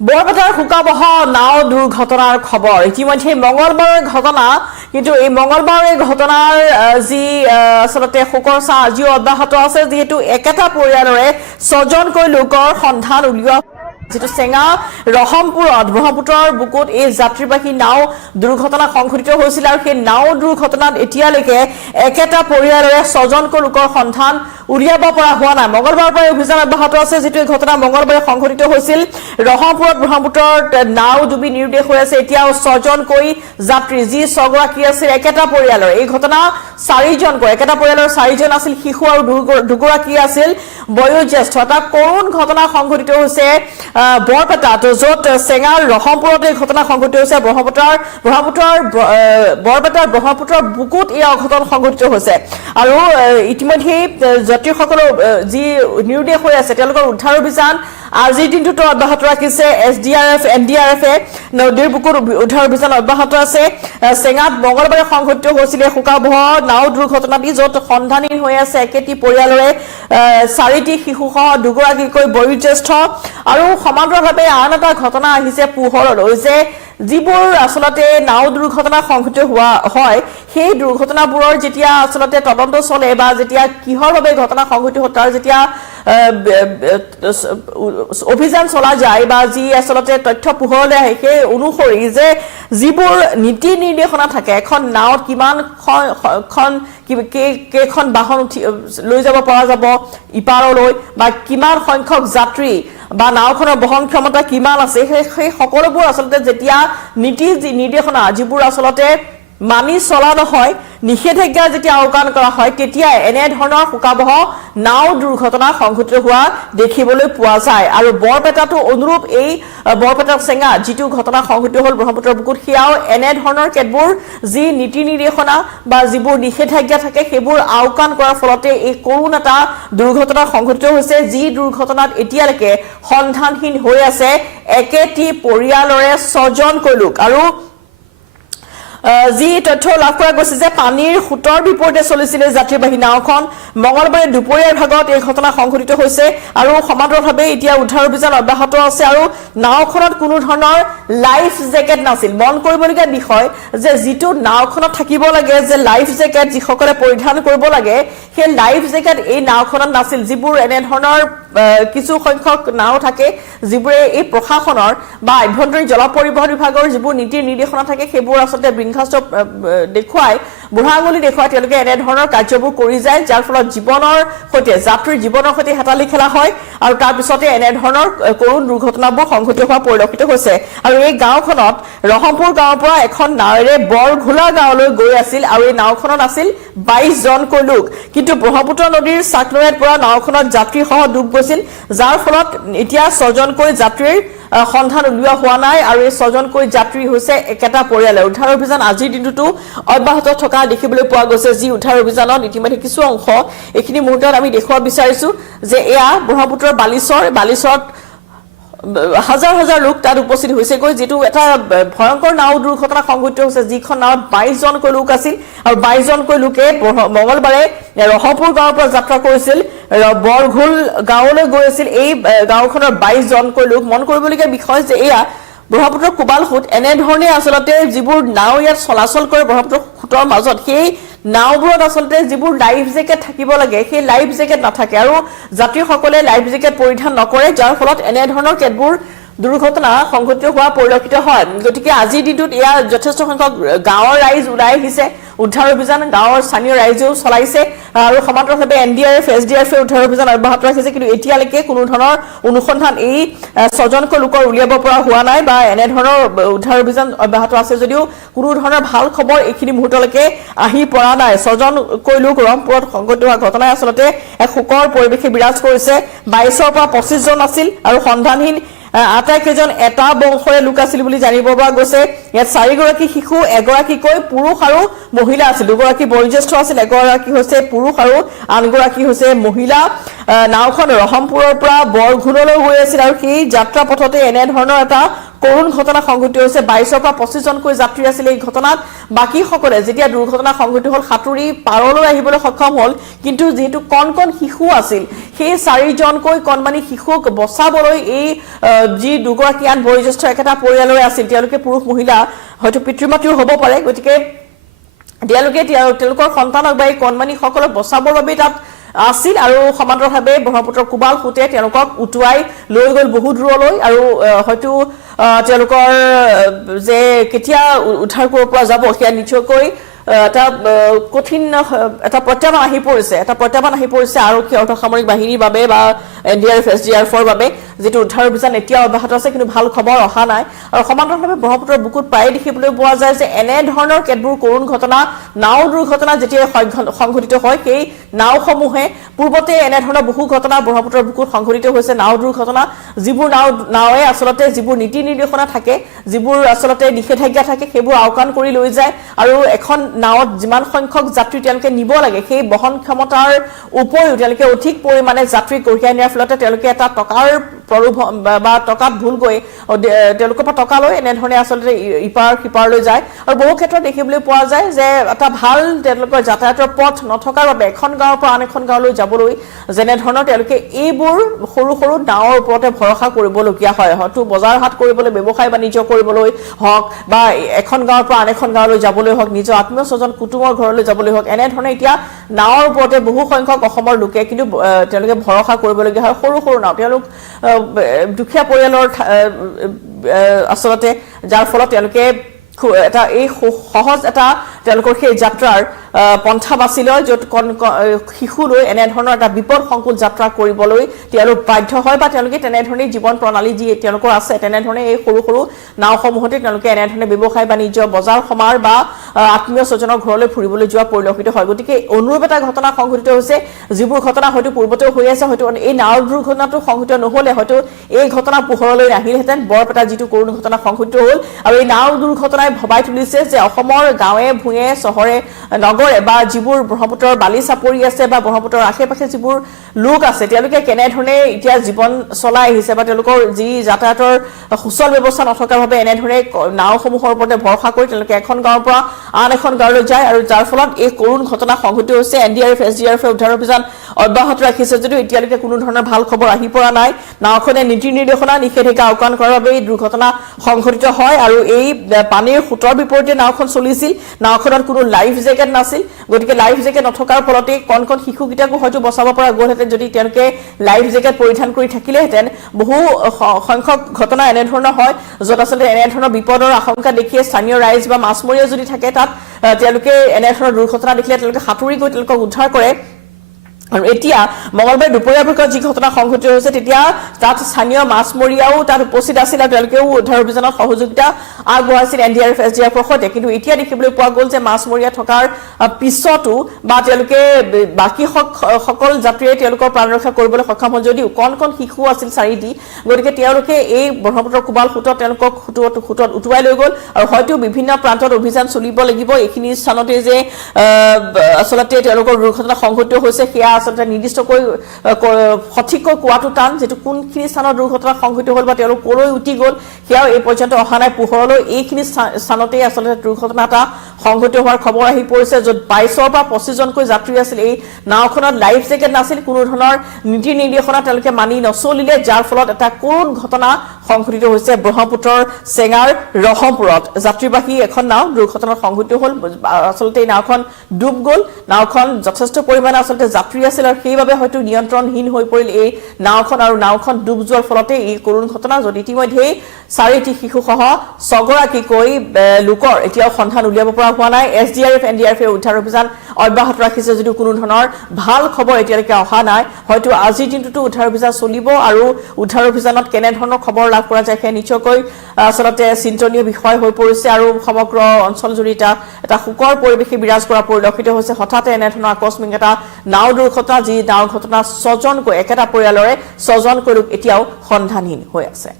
বৰপেটাৰ শোকাবহ নাও দুৰ্ঘটনাৰ খবৰ ইতিমধ্যে মঙ্গলবাৰৰ ঘটনা কিন্তু এই মঙ্গলবাৰৰ ঘটনাৰ যি আসলতে শোকৰ ছাঁ আজিও অব্যাহত আছে যেহেতু একেটা পৰিয়ালৰে ছজনকৈ লোকৰ সন্ধান উলিওৱা যেটো চেঙা ৰহমপুৰত ব্ৰহ্মপুত্ৰৰ বুকুত এই যাত্ৰীবাহী নাও দুৰ্ঘটনা সংঘটিত হৈছিল আৰু সেই নাও দুৰ্ঘটনাত এতিয়ালৈকে একেটা পৰিয়ালৰে ছজনকৈ লোকৰ সন্ধান উলিয়াব পৰা হোৱা নাই মঙ্গলবাৰৰ পৰা অভিযান অব্যাহত আছে যেটো এই ঘটনা মঙ্গলবাৰে সংঘটিত হৈছিল ৰহমপুৰত ব্ৰহ্মপুত্ৰৰ নাও ডুবি নিৰুদ্দেশ হৈ আছে এতিয়াও ছজনকৈ যাত্ৰী যি ছগৰাকী আছিল একেটা পৰিয়ালৰ এই ঘটনা চাৰিজনকৈ একেটা পৰিয়ালৰ চাৰিজন আছিল শিশু আৰু দুগৰাকী আছিল বয়োজ্যেষ্ঠ এটা কৰুণ ঘটনা সংঘটিত হৈছে বৰপেটাত য'ত চেঙাৰ ৰহমপুৰত এই ঘটনা সংঘটিত হৈছে বৰপেটাৰ ব্ৰহ্মপুত্ৰৰ বুকুত এই অঘটন সংঘটিত হৈছে আৰু ইতিমধ্যে যাত্ৰীসকলৰ যি নিৰুদ্দেশ হৈ আছে তেওঁলোকৰ উদ্ধাৰ অভিযান আজিৰ দিনটোতো অব্যাহত ৰাখিছে এছডিআৰএফ এনডিআৰএফে নদীৰ বুকুত উদ্ধাৰ অভিযান অব্যাহত আছে চেঙাত মঙ্গলবাৰে সংঘটিত হৈছিল শোকাবহ নাও দুৰ্ঘটনাটি য'ত সন্ধানহীন হৈ আছে একেটি পৰিয়ালৰে চাৰিটি শিশুসহ দুগৰাকীকৈ বয়োজ্যেষ্ঠ আৰু সমান্তৰালভাৱে আন এটা ঘটনা আহিছে পোহৰলৈ যে যিবোৰ আসলতে নাও দুৰ্ঘটনা সংঘটিত হোৱা হয় সেই দুৰ্ঘটনাবোৰৰ যেতিয়া আসলতে তদন্ত চলে বা যেতিয়া কিহৰ বাবে ঘটনা সংঘটিত হয় তাৰ যেতিয়া অভিযান চলা যায় বা যি আসলতে তথ্য পোহৰলৈ আহে সেই অনুসৰি যে যিবোৰ নীতি নিৰ্দেশনা থাকে এখন নাওত কিমান কেইখন বাহন লৈ যাব পৰা যাব ইপাৰলৈ বা কিমান সংখ্যক যাত্ৰী বা নাওখনৰ বহন ক্ষমতা কিমান আছে সেই সকলোবোৰ আসলতে যেতিয়া নীতি নিৰ্দেশনা যিবোৰ আসলতে মানি চলা নহয় নিষেধাজ্ঞা যেতিয়া আওকাণ কৰা হয় তেতিয়া এনে ধৰণৰ শোকাবহ নাও দুৰ্ঘটনা সংঘটিত হোৱা দেখিবলৈ পোৱা যায় আৰু বৰপেটাটো অনুৰূপ এই বৰপেটাৰ চেঙা যিটো ঘটনা সংঘটিত হ'ল ব্ৰহ্মপুত্ৰৰ বুকুত সেয়াও এনে ধৰণৰ কেতবোৰ যি নীতি নিৰ্দেশনা বা যিবোৰ নিষেধাজ্ঞা থাকে সেইবোৰ আওকাণ কৰাৰ ফলতে এই কৰুণ এটা দুৰ্ঘটনা সংঘটিত হৈছে যি দুৰ্ঘটনাত এতিয়ালৈকে সন্ধানহীন হৈ আছে একেটি পৰিয়ালৰে ছজনকৈ লোক আৰু যি তথ্য লাভ কৰা গৈছে যে পানীৰ খুঁটৰ বিপৰীতে চলিছিল যাত্ৰীবাহী নাওখন মঙ্গলবাৰে দুপৰীয়াৰ ভাগত এই ঘটনা সংঘটিত হৈছে আৰু সমান্তৰালভাৱে এতিয়া উদ্ধাৰ অভিযান অব্যাহত আছে আৰু নাওখনত কোনো ধৰণৰ লাইফ জেকেট নাছিল মন কৰিবলগীয়া বিষয় যে যিটো নাওখনত থাকিব লাগে যে লাইফ জেকেট যিসকলে পৰিধান কৰিব লাগে সেই লাইফ জেকেট এই নাওখনত নাছিল যিবোৰ এনে ধৰণৰ কিছু সংখ্যক নাও থাকে যিবোৰে এই প্ৰশাসনৰ বা আভ্যন্তৰীণ জল পৰিবহণ বিভাগৰ যিবোৰ নীতি নিৰ্দেশনা থাকে সেইবোৰ আসলতে বিনখাস্ত দেখুৱাই বুঢ়া আঙুলি দেখুৱাই তেওঁলোকে এনে ধৰণৰ কাৰ্যবোৰ কৰি যায় যাৰ ফলত জীৱনৰ সৈতে যাত্ৰীৰ জীৱনৰ সৈতে হেতালি খেলা হয় আৰু তাৰ পিছতে এনে ধৰণৰ কৰুণ দুৰ্ঘটনাবোৰ সংঘটিত হোৱা পৰিলক্ষিত হৈছে আৰু এই গাঁওখনত ৰহমপুৰ গাঁৱৰ পৰা এখন নাৱেৰে বৰঘোলা গাঁৱলৈ গৈ আছিল আৰু এই নাওখনত আছিল 22 জনকৈ লোক কিন্তু ব্ৰহ্মপুত্ৰ নদীৰ চাকনৈয়াত পৰা নাওখনত যাত্ৰীসহ ডুব গৈছিল যাৰ ফলত এতিয়া ছজনকৈ যাত্ৰীৰ সন্ধান উলিওৱা হোৱা নাই আৰু এই ছজনকৈ যাত্ৰী হৈছে একেটা পৰিয়ালৰ উদ্ধাৰ অভিযান আজিৰ দিনটোতো অব্যাহত থকা দেখিবলৈ পোৱা গৈছে যি উদ্ধাৰ অভিযানত ইতিমধ্যে কিছু অংশ এইখিনি মুহূৰ্তত আমি দেখুৱাব বিচাৰিছো যে এয়া ব্ৰহ্মপুত্ৰৰ বালিচৰত হাজাৰ হাজাৰ লোক তাত উপস্থিত হৈছেগৈ যেটো এটা ভয়ংকৰ নাও দুৰ্ঘটনা সংঘটিত হৈছে যিখন নাওত 22 জনকৈ লোক আছিল আৰু 22 জনকৈ লোকে মঙ্গলবাৰে ৰহমপুৰ গাঁৱৰ পৰা যাত্ৰা কৰিছিল বৰঘোল গাঁৱলৈ গৈ আছিল এই গাঁওখনৰ 22 জনকৈ লোক মন কৰিবলগীয়া বিষয় যে এয়া ব্ৰহ্মপুত্ৰৰ কোবালখুট এনে ধৰণে আসলতে যিবোৰ নাও ইয়াত চলাচল কৰে ব্ৰহ্মপুত্ৰৰ খুঁটৰ মাজত সেই নাওবোৰত আসলতে যিবোৰ লাইফ জেকেট থাকিব লাগে সেই লাইফ জেকেট নাথাকে আৰু যাত্ৰীসকলে লাইফ জেকেট পৰিধান নকৰে যাৰ ফলত এনে ধৰণৰ কেতবোৰ দুৰ্ঘটনা সংঘটিত হোৱা পৰিলক্ষিত হয় গতিকে আজিৰ দিনটোত এয়া যথেষ্ট সংখ্যক গাঁৱৰ ৰাইজ ওলাই আহিছে উদ্ধাৰ অভিযান গাঁৱৰ স্থানীয় ৰাইজেও চলাইছে আৰু সমান্তৰালভাৱে এনডিআৰএফ এছডিআৰএফে উদ্ধাৰ অভিযান অব্যাহত ৰাখিছে কিন্তু এতিয়ালৈকে কোনো ধৰণৰ অনুসন্ধান এই ছজনকৈ লোকৰ উলিয়াব পৰা হোৱা নাই বা এনে ধৰণৰ উদ্ধাৰ অভিযান অব্যাহত আছে যদিও কোনো ধৰণৰ ভাল খবৰ এইখিনি মুহূৰ্তলৈকে আহি পৰা নাই ছজনকৈ লোক ৰহমপুৰত সংঘটিত হোৱা ঘটনাই আচলতে এক শোকৰ পৰিৱেশে বিৰাজ কৰিছে 22ৰ পৰা 25 জন আছিল আৰু সন্ধানহীন আটাইকেইজন এটা বংশৰে লোক আছিল বুলি জানিব পৰা গৈছে ইয়াত 4 গৰাকী শিশু এগৰাকীকৈ পুৰুষ আৰু মহিলা আছিল দুগৰাকী বয়োজ্যেষ্ঠ আছিল এগৰাকী হৈছে পুৰুষ আৰু আনগৰাকী হৈছে মহিলা নাওখন ৰহমপুৰৰ পৰা বৰঘোললৈ গৈ আছিল আৰু সেই যাত্ৰা পথতে এনে ধৰণৰ এটা কৰুণ ঘটনা সংঘটিত হৈছে 22 পৰা 25 জনকৈ যাত্ৰী আছিল এই ঘটনাত বাকি সকলে যেতিয়া দুৰ্ঘটনা সংঘটিত হল সাতুৰি পাৰলৈ আহিবলৈ সক্ষম হল কিন্তু যেহেতু কণ শিশু আছিল সেই 4 জনকৈ কণমানি শিশুক বচাবলৈ এই যি দুগৰাকী আন বয়োজ্যেষ্ঠ একেটা পৰিয়ালৰে আছিল তেওঁলোকে পুৰুষ মহিলা হয়তো পিতৃমাতৃও হ'ব পাৰে গতিকে তেওঁলোকৰ সন্তানক বা এই কণমানি সকলক বচাবৰ বাবে তাত আছিল আৰু সমান্তৰালভাৱে ব্ৰহ্মপুত্ৰৰ কুবাল খুঁটে তেওঁলোকক উটুৱাই লৈ গ'ল বহু দূৰলৈ আৰু হয়তো তেওঁলোকৰ যে কেতিয়া উদ্ধাৰ কৰিব পৰা যাব সেয়া নিশ্চয়কৈ এটা কঠিন এটা প্ৰত্যাহ্বান আহি পৰিছে আৰক্ষী অৰ্ধসামৰিক বাহিনীৰ বাবে বা এনডিআৰএফ এছডিআৰএফৰ বাবে যেটো উদ্ধাৰ অভিযান এতিয়া অব্যাহত আছে কিন্তু ভাল খবৰ অহা নাই আৰু সমান্তৰালভাৱে ব্ৰহ্মপুত্ৰৰ বুকুত প্ৰায় দেখিবলৈ পোৱা যায় যে এনে ধৰণৰ কেতবোৰ কৰুণ ঘটনা নাও দুৰ্ঘটনা যেতিয়া সংঘটিত হয় সেই নাওসমূহে পূৰ্বতে এনে ধৰণৰ বহু ঘটনা ব্ৰহ্মপুত্ৰৰ বুকুত সংঘটিত হৈছে নাও দুৰ্ঘটনা যিবোৰ নাওয়ে আসলতে যিবোৰ নীতি নিৰ্দেশনা থাকে যিবোৰ আসলতে নিষেধাজ্ঞা থাকে সেইবোৰ আওকাণ কৰি লৈ যায় আৰু এখন নাওত যিমান সংখ্যক যাত্ৰী তেওঁলোকে নিব লাগে সেই বহন ক্ষমতাৰ উপৰিও তেওঁলোকে অধিক পৰিমাণে যাত্ৰী কঢ়িয়াই নিয়াৰ ফলতে তেওঁলোকে এটা টকাৰ বা টকাত ভুল গৈ তেওঁলোকৰ পৰা টকা লৈ এনে ধৰণে আসলতে ইপাৰ সিপাৰলৈ যায় আৰু বহু ক্ষেত্ৰত দেখিবলৈ পোৱা যায় যে এটা ভাল তেওঁলোকৰ যাতায়াতৰ পথ নথকাৰ বাবে এখন গাঁৱৰ পৰা আন এখন গাঁৱলৈ যাবলৈ যেনে ধৰণৰ তেওঁলোকে এইবোৰ সৰু সৰু নাওৰ ওপৰতে ভৰসা কৰিবলগীয়া হয় হয়তো বজাৰ হাট কৰিবলৈ ব্যৱসায় বাণিজ্য কৰিবলৈ হওক বা এখন গাঁৱৰ পৰা আন এখন গাঁৱলৈ যাবলৈ হওক নিজৰ আত্মীয় স্বজন কুটুমৰ ঘৰলৈ যাবলৈ হওক এনে ধৰণে এতিয়া নাওৰ ওপৰতে বহু সংখ্যক অসমৰ লোকে কিন্তু তেওঁলোকে ভৰসা কৰিবলগীয়া হয় সৰু সৰু নাও তেওঁলোক দুখীয়া পৰিয়ালৰ আসলতে যাৰ ফলত তেওঁলোকে এটা এই সহজ এটা তেওঁলোকৰ সেই যাত্ৰাৰ পন্থা বাছি লয় য'ত শিশু লৈ এনে ধৰণৰ এটা বিপদ সংকুল যাত্ৰা কৰিবলৈ তেওঁলোক বাধ্য হয় বা তেওঁলোকে তেনেধৰণে জীৱন প্ৰণালী যি তেওঁলোকৰ আছে তেনেধৰণে এই সৰু সৰু নাওসমূহতে তেওঁলোকে এনেধৰণে ব্যৱসায় বাণিজ্য বজাৰ সমাৰ বা আত্মীয় স্বজনৰ ঘৰলৈ ফুৰিবলৈ যোৱা পৰিলক্ষিত হয় গতিকে অনুৰূপ এটা ঘটনা সংঘটিত হৈছে যিবোৰ ঘটনা হয়তো পূৰ্বতেও হৈ আছে হয়তো এই নাও দুৰ্ঘটনাটো সংঘটিত নহলে হয়তো এই ঘটনা পোহৰলৈ নাহিলহেঁতেন বৰপেটা যিটো কৰুণ ঘটনা সংঘটিত হ'ল আৰু এই নাও দুৰ্ঘটনাই ভবাই তুলিছে যে অসমৰ গাঁৱে ভূঞে চহৰে নগৰে বা যিবোৰ ব্ৰহ্মপুত্ৰৰ বালি চাপৰি আছে বা ব্ৰহ্মপুত্ৰৰ আশে-পাশে যিবোৰ লোক আছে তেওঁলোকে কেনেধৰণে এতিয়া জীৱন চলাই আহিছে বা তেওঁলোকৰ যি যাতায়াতৰ সুচল ব্যৱস্থা নথকাৰ বাবে এনেধৰণে নাওসমূহৰ ওপৰতে ভৰসা কৰি তেওঁলোকে এখন গাঁৱৰ পৰা আন এখন গাঁৱলৈ যায় আৰু যাৰ ফলত এই কৰুণ ঘটনা সংঘটিত হৈছে এনডিআৰএফ এছডিআৰএফ উদ্ধাৰ অভিযান অব্যাহত ৰাখিছে যদিও এতিয়ালৈকে কোনো ধৰণৰ ভাল খবৰ আহি পৰা নাই নাওখনে নীতি নিৰ্দেশনা নিষেধাজ্ঞা আওকাণ কৰাৰ বাবে এই দুৰ্ঘটনা সংঘটিত হয় আৰু এই পানীৰ খুঁটৰ বিপৰীতে নাওখন চলিছিল নাওখনত কোনো লাইফ জেকেট নাছিল গতিকে লাইফ জেকেট নথকাৰ ফলতে কণ শিশুকিটাকো হয়তো বচাব পৰা গ'লহেঁতেন যদি তেওঁলোকে লাইফ জেকেট পৰিধান কৰি থাকিলেহেঁতেন বহু সংখ্যক ঘটনা এনেধৰণৰ হয় য'ত আচলতে এনেধৰণৰ বিপদৰ আশংকা দেখিয়ে স্থানীয় ৰাইজ বা মাছমৰীয়া যদি থাকে তাত তেওঁলোকে এনেধৰণৰ দুৰ্ঘটনা দেখিলে তেওঁলোকে সাঁতুৰি গৈ তেওঁলোকক উদ্ধাৰ কৰে আৰু এতিয়া মঙলবাৰে দুপৰীয়াৰ ভাগত যি ঘটনা সংঘটিত হৈছে তেতিয়া তাত স্থানীয় মাছমৰীয়াও তাত উপস্থিত আছিল আৰু তেওঁলোকেও উদ্ধাৰ অভিযানত সহযোগিতা আগবঢ়াইছিল এনডিআৰএফ এছডিআৰএফৰ সৈতে কিন্তু এতিয়া দেখিবলৈ পোৱা গ'ল যে মাছমৰীয়া থকাৰ পিছতো বা তেওঁলোকে বাকী সকল যাত্ৰীয়ে তেওঁলোকৰ প্ৰাণ ৰক্ষা কৰিবলৈ সক্ষম হ'ল যদিও কণ শিশু আছিল 4টি গতিকে তেওঁলোকে এই ব্ৰহ্মপুত্ৰৰ কুবাল খুঁটত তেওঁলোকক খুঁটত উটুৱাই লৈ গ'ল আৰু হয়তো বিভিন্ন প্ৰান্তত অভিযান চলিব লাগিব এইখিনি স্থানতে যে আচলতে তেওঁলোকৰ দুৰ্ঘটনা সংঘটিত হৈছে সেয়া আসলতে নিৰ্দিষ্টকৈ সঠিককৈ কোৱাটো টান যেটো কোনখিনি স্থানত দুৰ্ঘটনা সংঘটিত হ'ল বা তেওঁলোক কলৈ উঠি গ'ল সেয়াও এই পৰ্যন্ত অহা নাই পোহৰলৈ এইখিনি স্থানতে আসলতে দুৰ্ঘটনা এটা সংঘটিত হোৱাৰ খবৰ আহি পৰিছে য'ত 22 পৰা 25 জনকৈ যাত্ৰী আছিল এই নাওখনত লাইফ জেকেট নাছিল কোনো ধৰণৰ নীতি নিৰ্দেশনা তেওঁলোকে মানি নচলিলে যাৰ ফলত এটা কৰুণ ঘটনা সংঘটিত হৈছে ব্ৰহ্মপুত্ৰৰ চেঙাৰ ৰহমপুৰত যাত্ৰীবাহী এখন নাও দুৰ্ঘটনাত সংঘটিত হ'ল আসলতে এই নাওখন ডুব গ'ল নাওখন যথেষ্ট পৰিমাণে আসলতে যাত্ৰী আছিল আৰু সেইবাবে হয়তো নিয়ন্ত্ৰণহীন হৈ পৰিল এই নাওখন আৰু নাওখন ডুব যোৱাৰ ফলতে এই কৰুণ ঘটনা য'ত ইতিমধ্যে 4টি শিশুসহ 6গৰাকীকৈ লোকৰ এতিয়াও সন্ধান উলিয়াব পৰা হোৱা নাই এছডিআৰএফ এনডিআৰএফে উদ্ধাৰ অভিযান অব্যাহত ৰাখিছে যদিও কোনো ধৰণৰ ভাল খবৰ এতিয়ালৈকে অহা নাই হয়তো আজিৰ দিনটোতো উদ্ধাৰ অভিযান চলিব আৰু উদ্ধাৰ অভিযানত কেনে ধৰণৰ খবৰ লাভ কৰা যায় সেই নিশ্চয়কৈ আসলতে চিন্তনীয় বিষয় হৈ পৰিছে আৰু সমগ্ৰ অঞ্চল জুৰি এটা শোকৰ পৰিৱেশ বিৰাজ কৰা পৰিলক্ষিত হৈছে হঠাৎ এনে ধৰণৰ আকস্মিক এটা নাও দুৰ্ঘটনা যি নাও ঘটনা 6জনকৈ একেটা পৰিয়ালৰে 6জনকৈ লোক এতিয়াও সন্ধানহীন হৈ আছে